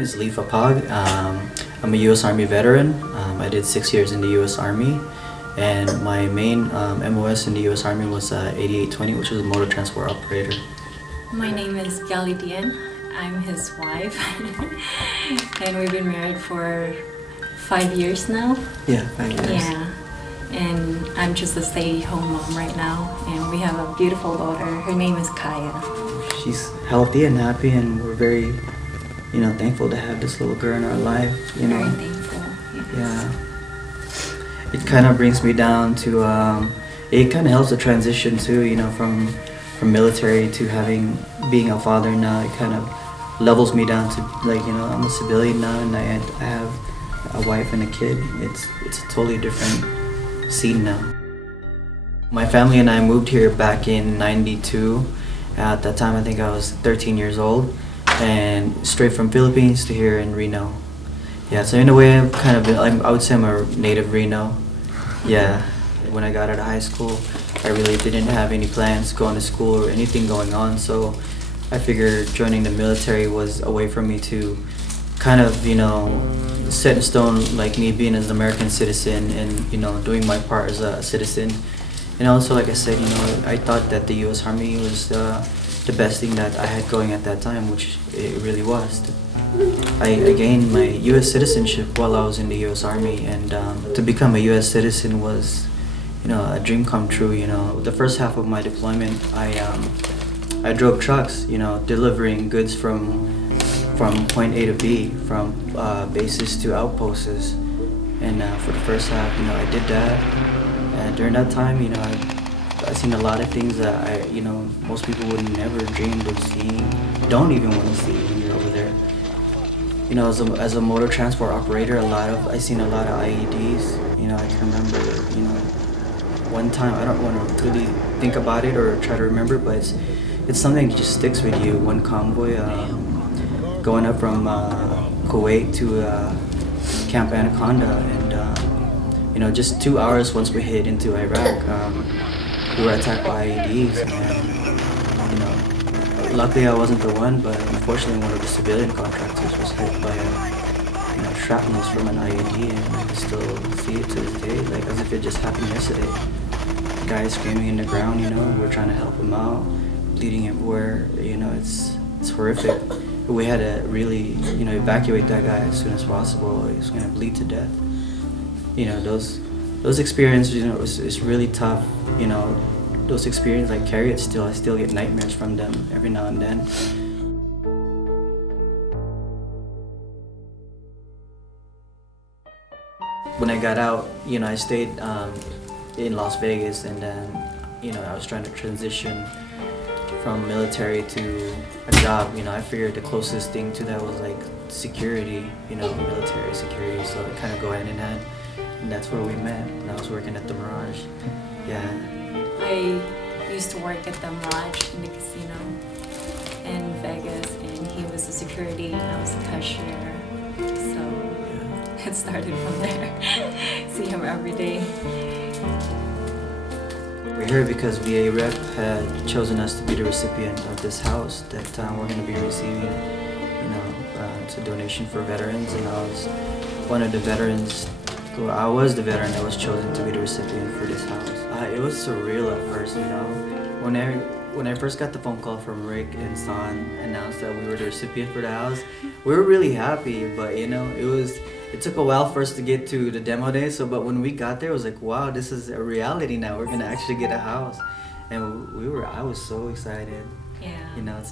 name is Leif Apag. I'm a U.S. Army veteran. I did 6 years in the U.S. Army, and my main MOS in the U.S. Army was 8820, which was a motor transport operator. My name is Gali Dian. I'm his wife, and we've been married for 5 years now. Yeah, 5 years. Yeah, and I'm just a stay-home mom right now, and we have a beautiful daughter. Her name is Kaya. She's healthy and happy, and we're very, thankful to have this little girl in our life. Very thankful. Yes. Yeah. It kind of brings me down to, it kind of helps the transition too, from military to being a father now. It kind of levels me down to I'm a civilian now, and I have a wife and a kid. It's a totally different scene now. My family and I moved here back in '92. At that time, I think I was 13 years old, and straight from Philippines to here in Reno. Yeah, so in a way, I would say I'm a native Reno. Yeah, when I got out of high school, I really didn't have any plans going to school or anything going on, so I figured joining the military was a way for me to kind of, set in stone, like me being an American citizen and, doing my part as a citizen. And also, like I said, I thought that the U.S. Army was the best thing that I had going at that time, which it really was. I gained my U.S. citizenship while I was in the U.S. Army, and to become a U.S. citizen was, a dream come true. The first half of my deployment, I drove trucks, delivering goods from point A to B, from bases to outposts, and for the first half, I did that. And during that time, I've seen a lot of things that most people would never dream of seeing, don't even want to see when you're over there. As a motor transport operator, I've seen a lot of IEDs. I can remember, one time, I don't want to really think about it or try to remember, but it's something that just sticks with you. One convoy going up from Kuwait to Camp Anaconda, and just 2 hours once we hit into Iraq, we were attacked by IEDs, and luckily I wasn't the one, but unfortunately one of the civilian contractors was hit by shrapnel from an IED, and I can still see it to this day, like as if it just happened yesterday. The guy is screaming in the ground, we're trying to help him out, bleeding everywhere, it's horrific. We had to really, evacuate that guy as soon as possible. He was going to bleed to death. Those experiences, it's really tough. Those experiences, I carry it still. I still get nightmares from them every now and then. When I got out, I stayed in Las Vegas, and then, I was trying to transition from military to a job. I figured the closest thing to that was like security, military security, so it kind of go hand in hand. And that's where we met, and I was working at the Mirage. Yeah. I used to work at the Mirage in the casino in Vegas, and he was the security and I was the cashier. So yeah. It started from there. See him every day. We're here because VAREP had chosen us to be the recipient of this house that we're going to be receiving. It's a donation for veterans, and I was one of the veterans. I was the veteran that was chosen to be the recipient for this house. It was surreal at first, When I first got the phone call from Rick and Son announced that we were the recipient for the house, we were really happy, but it took a while for us to get to the demo day. But when we got there, it was like, wow, this is a reality now. We're gonna actually get a house, and I was so excited. Yeah.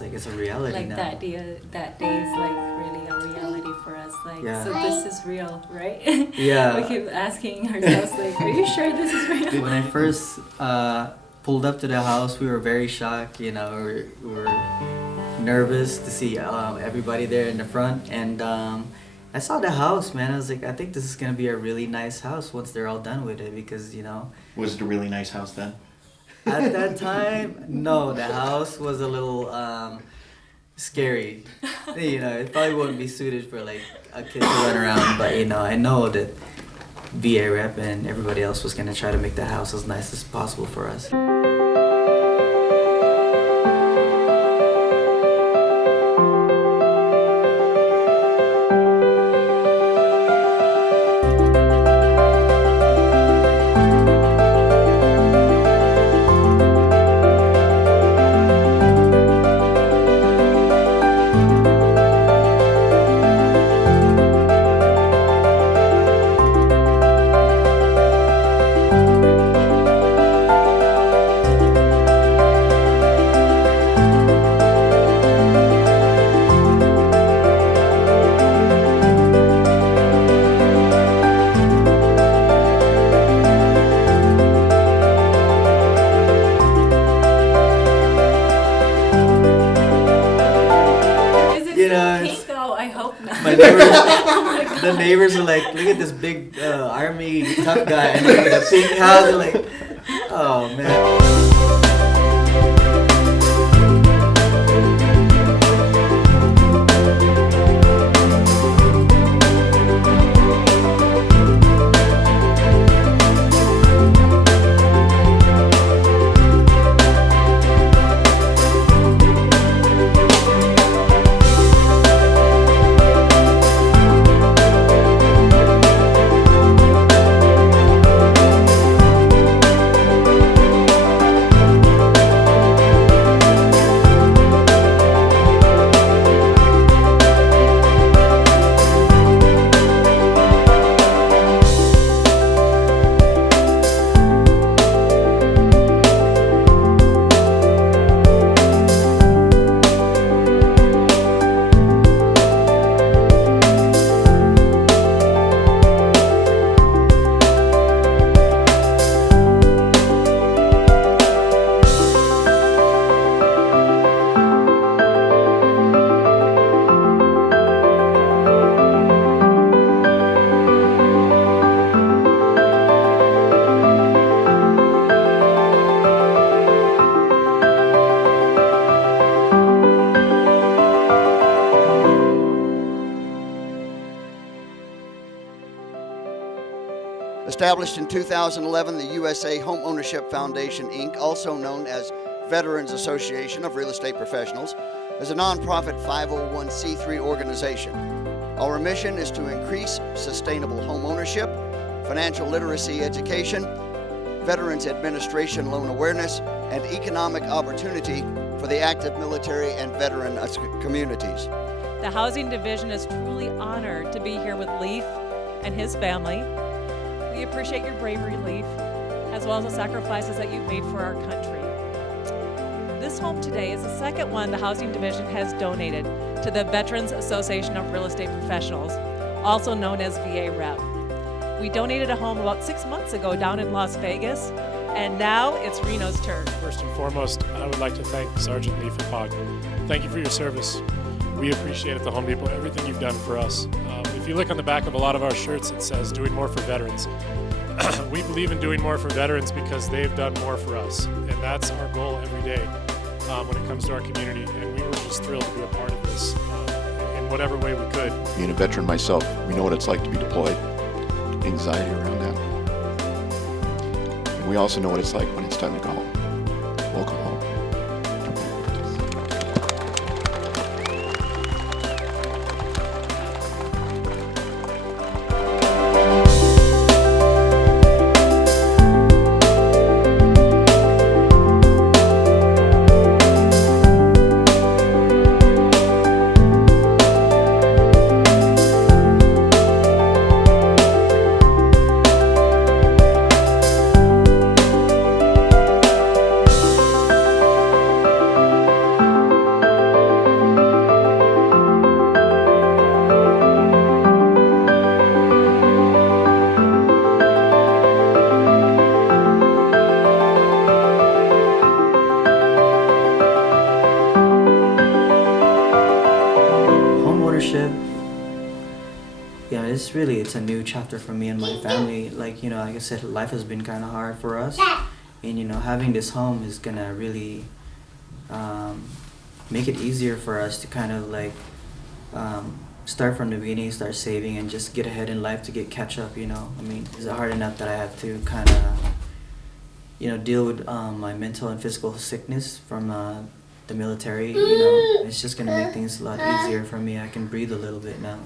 It's a reality now. That day is like really a reality for us. Yeah. So this is real, right? Yeah. We keep asking ourselves, are you sure this is real? When I first pulled up to the house, we were very shocked. We were nervous to see everybody there in the front, and I saw the house, man. I was like, I think this is gonna be a really nice house once they're all done with it, because Was it a really nice house then? At that time, no, the house was a little scary. It probably wouldn't be suited for like a kid to run around, but I know that VAREP and everybody else was gonna try to make the house as nice as possible for us. the neighbors are like, look at this big army tough guy, and then the pink house. They're like, oh man. Established in 2011, the USA Homeownership Foundation, Inc., also known as Veterans Association of Real Estate Professionals, is a nonprofit 501c3 organization. Our mission is to increase sustainable homeownership, financial literacy education, veterans administration loan awareness, and economic opportunity for the active military and veteran communities. The Housing Division is truly honored to be here with Leif and his family. We appreciate your bravery, Leif, as well as the sacrifices that you've made for our country. This home today is the second one the Housing Division has donated to the Veterans Association of Real Estate Professionals, also known as VAREP. We donated a home about 6 months ago down in Las Vegas, and now it's Reno's turn. First and foremost, I would like to thank Sergeant Leif Apag. Thank you for your service. We appreciate at the Home Depot everything you've done for us. If you look on the back of a lot of our shirts, it says doing more for veterans. We believe in doing more for veterans because they've done more for us, and that's our goal every day when it comes to our community, and we were just thrilled to be a part of this in whatever way we could. Being a veteran myself, we know what it's like to be deployed, anxiety around that. And we also know what it's like when it's time to go home. Welcome home. Yeah, it's a new chapter for me and my family. Like I said, life has been kind of hard for us, and having this home is gonna really make it easier for us to kind of start from the beginning, start saving, and just get ahead in life to catch up. Is it hard enough that I have to kind of deal with my mental and physical sickness from the military? It's just gonna make things a lot easier for me. I can breathe a little bit now.